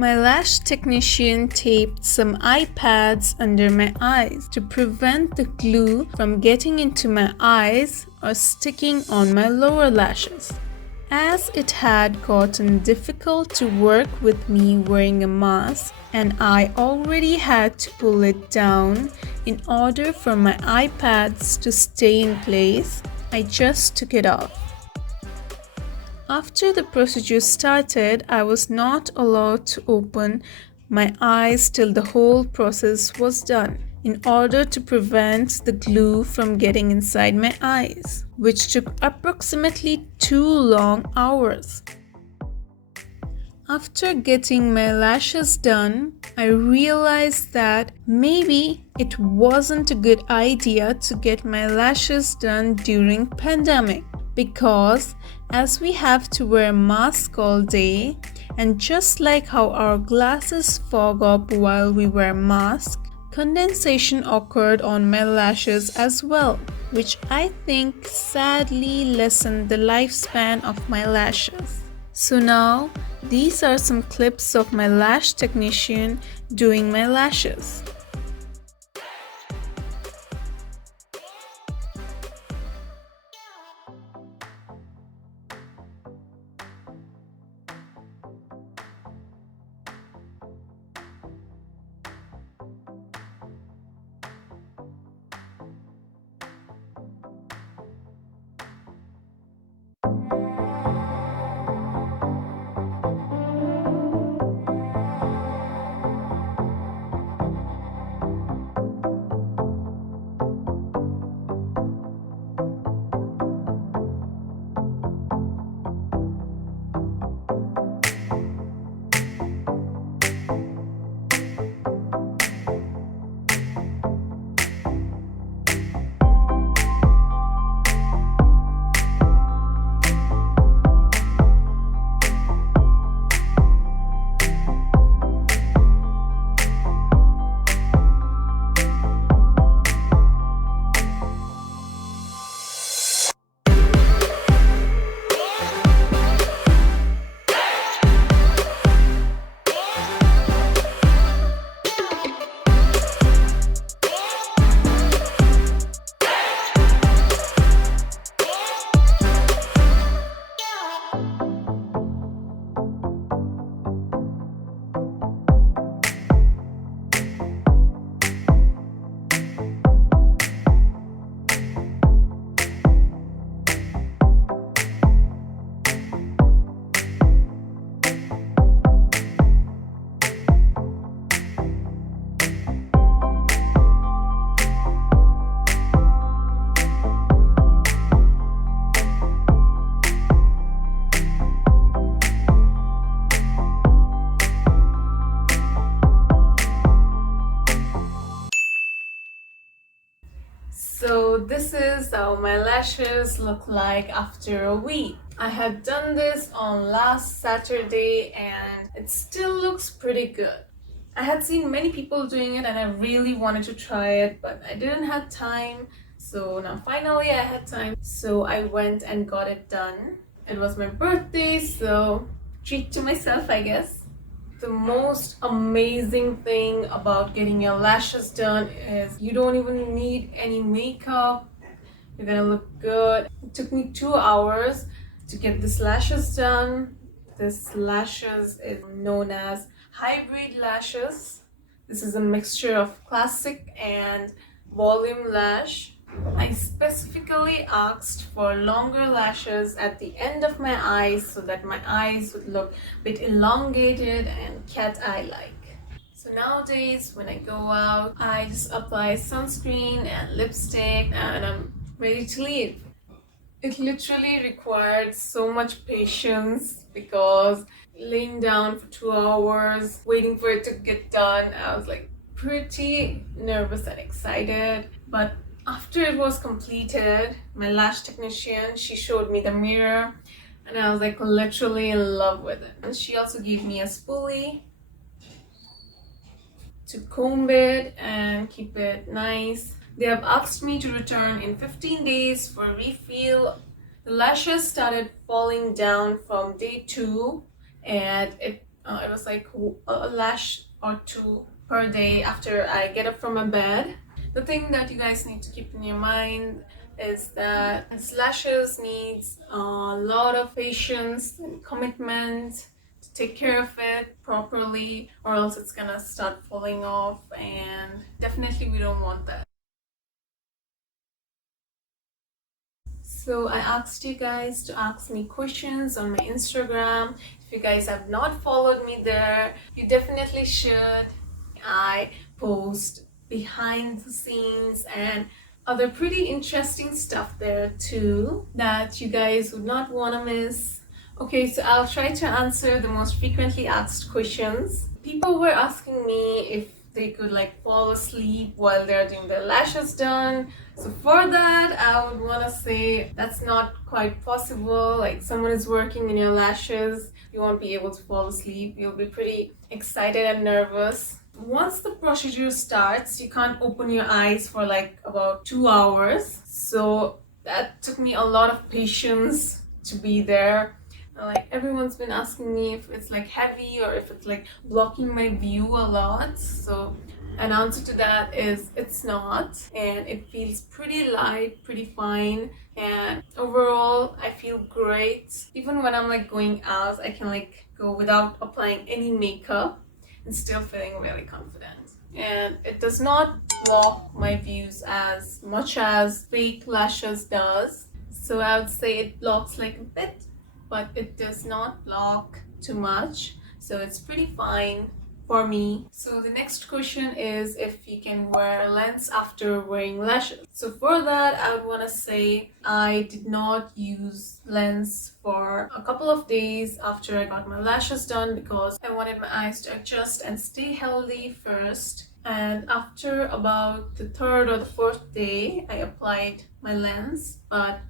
My lash technician taped some eye pads under my eyes to prevent the glue from getting into my eyes or sticking on my lower lashes. As it had gotten difficult to work with me wearing a mask, and I already had to pull it down in order for my eye pads to stay in place, I just took it off. After the procedure started, I was not allowed to open my eyes till the whole process was done, in order to prevent the glue from getting inside my eyes, which took approximately 2 long hours. After getting my lashes done, I realized that maybe it wasn't a good idea to get my lashes done during pandemic, because as we have to wear a mask all day, and just like how our glasses fog up while we wear masks, condensation occurred on my lashes as well, which I think sadly lessened the lifespan of my lashes. So now, these are some clips of my lash technician doing my lashes. So this is how my lashes look like after a week. I had done this on last Saturday and it still looks pretty good. I had seen many people doing it and I really wanted to try it, but I didn't have time. So now finally I had time. So I went and got it done. It was my birthday, so treat to myself, I guess. The most amazing thing about getting your lashes done is you don't even need any makeup. You're gonna look good. It took me 2 hours to get this lashes done. This lashes is known as hybrid lashes. This is a mixture of classic and volume lash. I specifically asked for longer lashes at the end of my eyes so that my eyes would look a bit elongated and cat eye-like. So nowadays when I go out, I just apply sunscreen and lipstick and I'm ready to leave. It literally required so much patience because laying down for 2 hours, waiting for it to get done, I was like pretty nervous and excited. But after it was completed, my lash technician, she showed me the mirror and I was like literally in love with it. And she also gave me a spoolie to comb it and keep it nice. They have asked me to return in 15 days for a refill. The lashes started falling down from day 2 and it it was like a lash or two per day after I get up from my bed. The thing that you guys need to keep in your mind is that lashes needs a lot of patience and commitment to take care of it properly, or else it's gonna start falling off, and definitely we don't want that. So I asked you guys to ask me questions on my Instagram. If you guys have not followed me there, you definitely should. I post behind the scenes and other pretty interesting stuff there too that you guys would not want to miss. Okay, so I'll try to answer the most frequently asked questions. People were asking me if they could like fall asleep while they're doing their lashes done. So for that, I would want to say that's not quite possible. Like, someone is working in your lashes, you won't be able to fall asleep. You'll be pretty excited and nervous. Once the procedure starts, you can't open your eyes for like about 2 hours. So that took me a lot of patience to be there. Like, everyone's been asking me if it's like heavy or if it's like blocking my view a lot. So an answer to that is it's not, and it feels pretty light, pretty fine, and overall I feel great. Even when I'm like going out, I can like go without applying any makeup and still feeling really confident. And it does not block my views as much as fake lashes does. So I would say it blocks like a bit, but it does not block too much. So it's pretty fine for me. So the next question is if you can wear a lens after wearing lashes. So for that, I would want to say I did not use lens for a couple of days after I got my lashes done because I wanted my eyes to adjust and stay healthy first. And after about the third or the fourth day, I applied my lens. But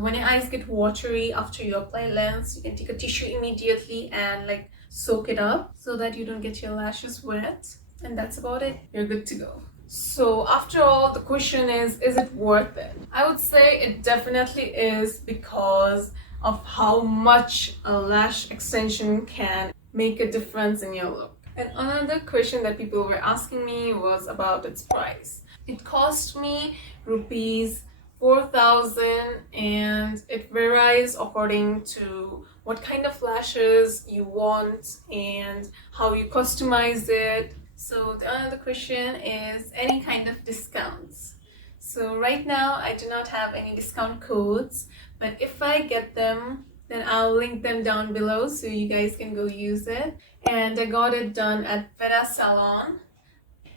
when your eyes get watery after you apply lens, you can take a tissue immediately and like soak it up so that you don't get your lashes wet, and that's about it. You're good to go. So after all, the question is it worth it? I would say it definitely is because of how much a lash extension can make a difference in your look. And another question that people were asking me was about its price. It cost me rupees 4,000, and it varies according to what kind of lashes you want and how you customize it. So the other question is any kind of discounts. So right now I do not have any discount codes, but if I get them, then I'll link them down below so you guys can go use it. And I got it done at Veda Salon.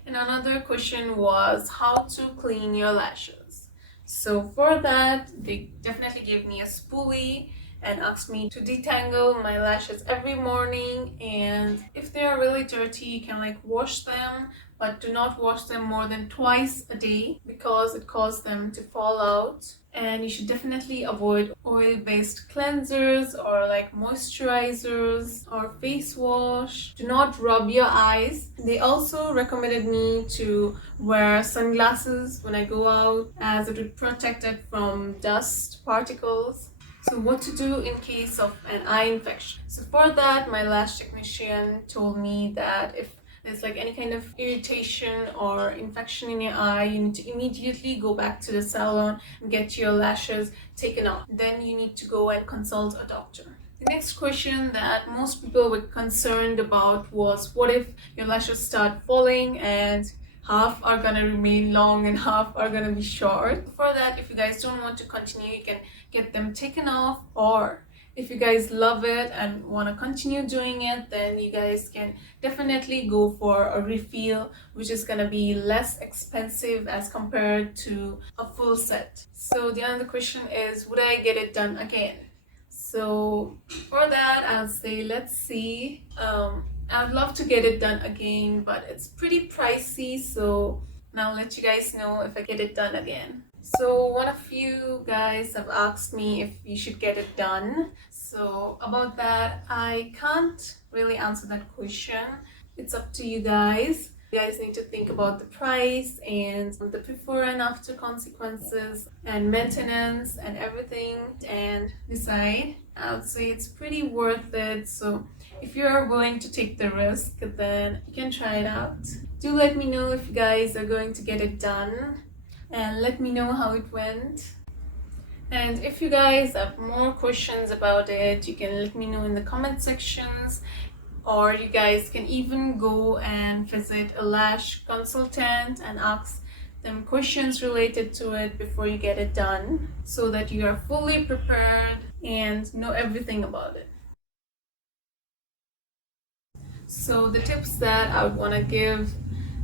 And another question was how to clean your lashes. So for that, they definitely gave me a spoolie and asked me to detangle my lashes every morning, and if they are really dirty you can like wash them, but do not wash them more than twice a day because it causes them to fall out. And you should definitely avoid oil-based cleansers or like moisturizers or face wash. Do not rub your eyes. They also recommended me to wear sunglasses when I go out as it would protect it from dust particles. So what to do in case of an eye infection? So for that, my lash technician told me that if there's like any kind of irritation or infection in your eye, you need to immediately go back to the salon and get your lashes taken off. Then you need to go and consult a doctor. The next question that most people were concerned about was what if your lashes start falling and half are gonna remain long and half are gonna be short. For that, if you guys don't want to continue, you can get them taken off, or if you guys love it and want to continue doing it, then you guys can definitely go for a refill, which is gonna be less expensive as compared to a full set. So the other question is, would I get it done again? So for that, I'll say let's see. I would love to get it done again, but it's pretty pricey, so I'll let you guys know if I get it done again. So one of you guys have asked me if you should get it done. So about that, I can't really answer that question. It's up to you guys. You guys need to think about the price and the before and after consequences and maintenance and everything and decide. I would say it's pretty worth it. So If you're willing to take the risk, then you can try it out. Do let me know if you guys are going to get it done, and let me know how it went. And if you guys have more questions about it, you can let me know in the comment sections, or you guys can even go and visit a lash consultant and ask them questions related to it before you get it done, so that you are fully prepared and know everything about it. So the tips that I would want to give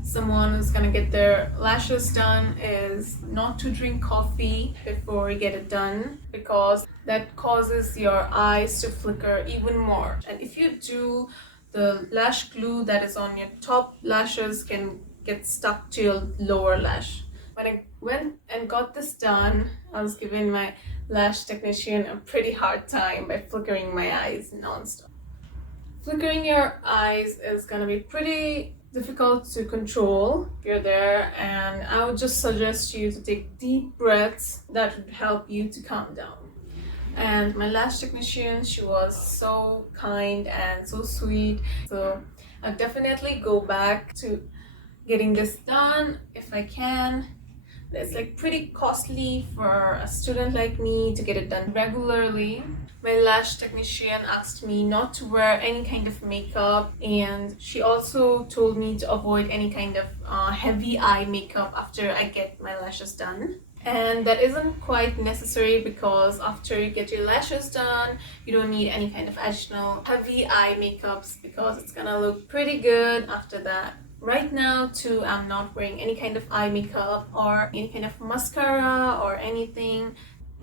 someone who's gonna get their lashes done is not to drink coffee before you get it done, because that causes your eyes to flicker even more. And if you do, the lash glue that is on your top lashes can get stuck to your lower lash. When I went and got this done, I was giving my lash technician a pretty hard time by flickering my eyes nonstop. Flickering your eyes is gonna be pretty difficult to control if you're there, and I would just suggest you to take deep breaths. That would help you to calm down. And my lash technician, she was so kind and so sweet, so I'll definitely go back to getting this done if I can. It's like pretty costly for a student like me to get it done regularly. My lash technician asked me not to wear any kind of makeup, and she also told me to avoid any kind of heavy eye makeup after I get my lashes done. And that isn't quite necessary, because after you get your lashes done, you don't need any kind of additional heavy eye makeups, because it's gonna look pretty good after that. Right now too, I'm not wearing any kind of eye makeup or any kind of mascara or anything.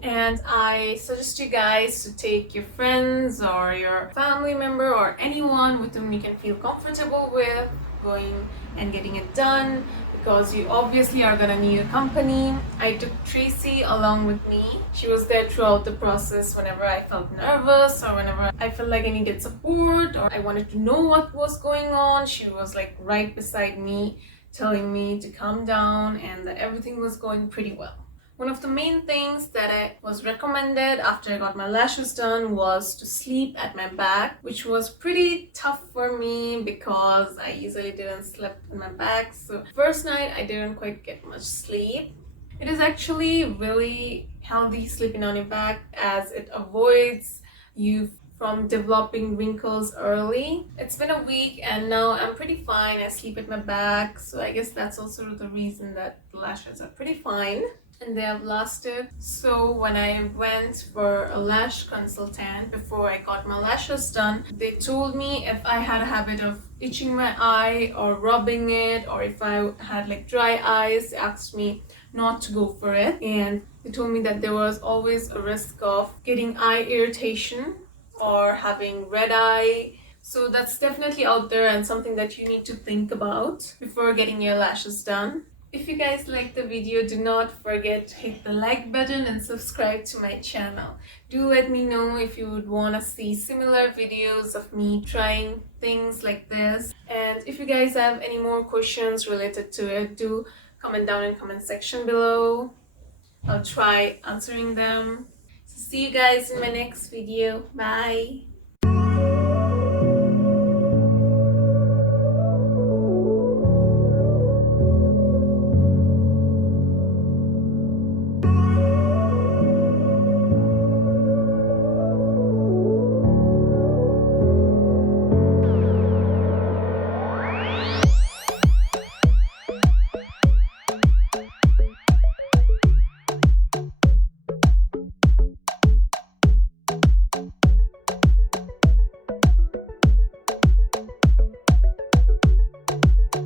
And I suggest you guys to take your friends or your family member or anyone with whom you can feel comfortable with going and getting it done, because you obviously are gonna need a company. I took Tracy along with me. She was there throughout the process whenever I felt nervous or whenever I felt like I needed support or I wanted to know what was going on. She was like right beside me, telling me to calm down and that everything was going pretty well. One of the main things that I was recommended after I got my lashes done was to sleep at my back, which was pretty tough for me because I usually didn't sleep on my back. So first night I didn't quite get much sleep. It is actually really healthy sleeping on your back, as it avoids you from developing wrinkles early. It's been a week and now I'm pretty fine. I sleep at my back, so I guess that's also the reason that the lashes are pretty fine and they have lasted. So when I went for a lash consultant before I got my lashes done, they told me if I had a habit of itching my eye or rubbing it, or if I had like dry eyes, they asked me not to go for it, and they told me that there was always a risk of getting eye irritation or having red eye. So that's definitely out there and something that you need to think about before getting your lashes done. If you guys liked the video, do not forget to hit the like button and subscribe to my channel. Do let me know if you would want to see similar videos of me trying things like this. And if you guys have any more questions related to it, do comment down in the comment section below. I'll try answering them. So see you guys in my next video. Bye!